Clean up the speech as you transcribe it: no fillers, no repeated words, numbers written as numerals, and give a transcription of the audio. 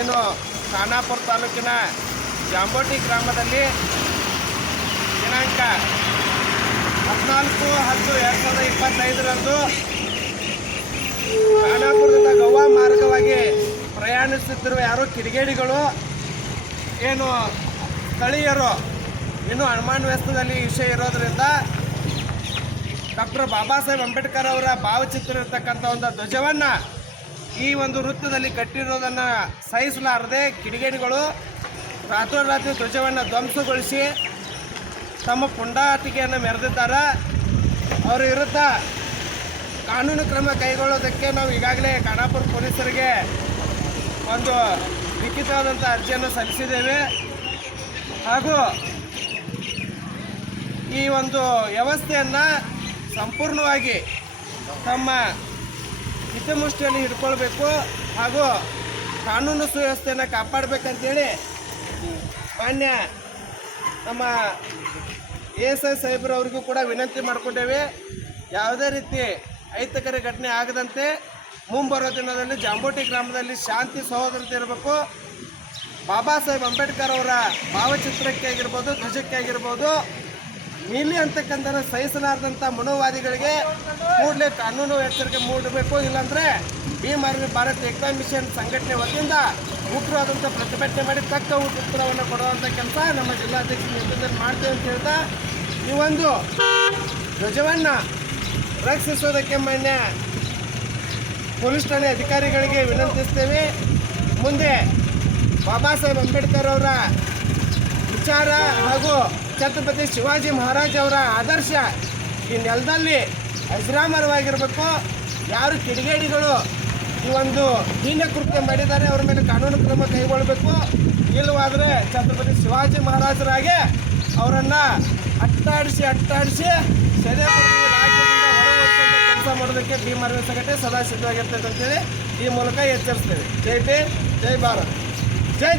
ಏನು ಖಾನಾಪುರ ತಾಲೂಕಿನ ಜಾಂಬೋಟಿ ಗ್ರಾಮದಲ್ಲಿ ದಿನಾಂಕ 14/10/2025ರಂದು ಖಾನಾಪುರದಿಂದ ಗೋವಾ ಮಾರ್ಗವಾಗಿ ಪ್ರಯಾಣಿಸುತ್ತಿರುವ ಯಾರೋ ಕಿಡಿಗೇಡಿಗಳು ಏನು ಸ್ಥಳೀಯರು ಇನ್ನೂ ಅನುಮಾನಾಸ್ಪದದಲ್ಲಿ ವಿಷಯ ಇರೋದರಿಂದ ಡಾಕ್ಟರ್ ಬಾಬಾ ಸಾಹೇಬ್ ಅಂಬೇಡ್ಕರ್ ಅವರ ಭಾವಚಿತ್ರ ಇರತಕ್ಕಂಥ ಒಂದು ಧ್ವಜವನ್ನು ಈ ಒಂದು ವೃತ್ತದಲ್ಲಿ ಕಟ್ಟಿರೋದನ್ನು ಸಹಿಸಲಾರದೆ ಕಿಡಿಗೇಡಿಗಳು ರಾತ್ರೋರಾತ್ರಿ ಧ್ವಜವನ್ನು ಧ್ವಂಸಗೊಳಿಸಿ ತಮ್ಮ ಪುಂಡಾಟಿಕೆಯನ್ನು ಮೆರೆದಿದ್ದಾರೆ. ಅವರ ವಿರುದ್ಧ ಕಾನೂನು ಕ್ರಮ ಕೈಗೊಳ್ಳೋದಕ್ಕೆ ನಾವು ಈಗಾಗಲೇ ಖಾನಾಪುರ ಪೊಲೀಸರಿಗೆ ಒಂದು ಲಿಖಿತವಾದಂಥ ಅರ್ಜಿಯನ್ನು ಸಲ್ಲಿಸಿದ್ದೇವೆ. ಹಾಗೂ ಈ ಒಂದು ವ್ಯವಸ್ಥೆಯನ್ನು ಸಂಪೂರ್ಣವಾಗಿ ತಮ್ಮ ಹಿತಮುಷ್ಟಿಯಲ್ಲಿ ಹಿಡ್ಕೊಳ್ಬೇಕು ಹಾಗೂ ಕಾನೂನು ಸುವ್ಯವಸ್ಥೆಯನ್ನು ಕಾಪಾಡಬೇಕಂತೇಳಿ ಮಾನ್ಯ ನಮ್ಮ ASI ಸಾಹೇಬ್ರವ್ರಿಗೂ ಕೂಡ ವಿನಂತಿ ಮಾಡಿಕೊಂಡೇವೆ. ಯಾವುದೇ ರೀತಿ ಅಹಿತಕರ ಘಟನೆ ಆಗದಂತೆ ಮುಂಬರುವ ದಿನದಲ್ಲಿ ಜಾಂಬೋಟಿ ಗ್ರಾಮದಲ್ಲಿ ಶಾಂತಿ ಸಹೋದರತೆ ಇರಬೇಕು. ಬಾಬಾ ಸಾಹೇಬ್ ಅಂಬೇಡ್ಕರ್ ಅವರ ಭಾವಚಿತ್ರಕ್ಕೆ ಆಗಿರ್ಬೋದು, ಧ್ವಜಕ್ಕೆ ಆಗಿರ್ಬೋದು, ನೀಲಿ ಅಂತಕ್ಕಂಥ ಸಹಿಸಲಾರದಂಥ ಮನೋವಾದಿಗಳಿಗೆ ಕೂಡಲೇ ಕಾನೂನು ಎಚ್ಚರಿಕೆ ಮೂಡಬೇಕು. ಇಲ್ಲಾಂದರೆ ಭೀಮ್ ಆರ್ಮಿ ಭಾರತ್ ಏಕತಾ ಮಿಷನ್ ಸಂಘಟನೆ ವತಿಯಿಂದ ಉಗ್ರವಾದಂಥ ಪ್ರತಿಭಟನೆ ಮಾಡಿ ತಕ್ಕ ಉತ್ತರವನ್ನು ಕೊಡುವಂಥ ಕೆಲಸ ನಮ್ಮ ಜಿಲ್ಲಾಧ್ಯಕ್ಷ ನೇತೃತ್ವದಲ್ಲಿ ಮಾಡ್ತೇವೆ ಅಂತ ಹೇಳ್ತಾ ಈ ಒಂದು ಧ್ವಜವನ್ನು ರಕ್ಷಿಸೋದಕ್ಕೆ ಮಾನ್ಯ ಪೊಲೀಸ್ ಠಾಣೆ ಅಧಿಕಾರಿಗಳಿಗೆ ವಿನಂತಿಸ್ತೇವೆ. ಮುಂದೆ ಬಾಬಾ ಸಾಹೇಬ್ ಅಂಬೇಡ್ಕರ್ ಅವರ ವಿಚಾರ ಹಾಗೂ ಛತ್ರಪತಿ ಶಿವಾಜಿ ಮಹಾರಾಜ್ ಅವರ ಆದರ್ಶ ಈ ನೆಲದಲ್ಲಿ ಅಜರಾಮರವಾಗಿರಬೇಕು. ಯಾರು ಕಿಡಿಗೇಡಿಗಳು ಈ ಒಂದು ಹೀನ ಕೃತ್ಯ ಮಾಡಿದ್ದಾರೆ ಅವರ ಮೇಲೆ ಕಾನೂನು ಕ್ರಮ ಕೈಗೊಳ್ಳಬೇಕು. ಇಲ್ಲವಾದರೆ ಛತ್ರಪತಿ ಶಿವಾಜಿ ಮಹಾರಾಜರಾಗೆ ಅವರನ್ನು ಅಟ್ಟಾಡಿಸಿ ಸೆರೆ ರಾಜ್ಯದಿಂದ ಹೊರಗೋಡಿಸುವಂಥ ಕೆಲಸ ಮಾಡೋದಕ್ಕೆ ಭೀಮ್ ಆರ್ಮಿ ಸಂಘಟನೆ ಸದಾ ಸಿದ್ಧವಾಗಿರ್ತದೆ ಅಂತೇಳಿ ಈ ಮೂಲಕ ಎಚ್ಚರಿಸ್ತೇವೆ. ಜೈ ಭೀಮ್, ಜೈ ಭಾರತ್, ಜೈ ಜೈ.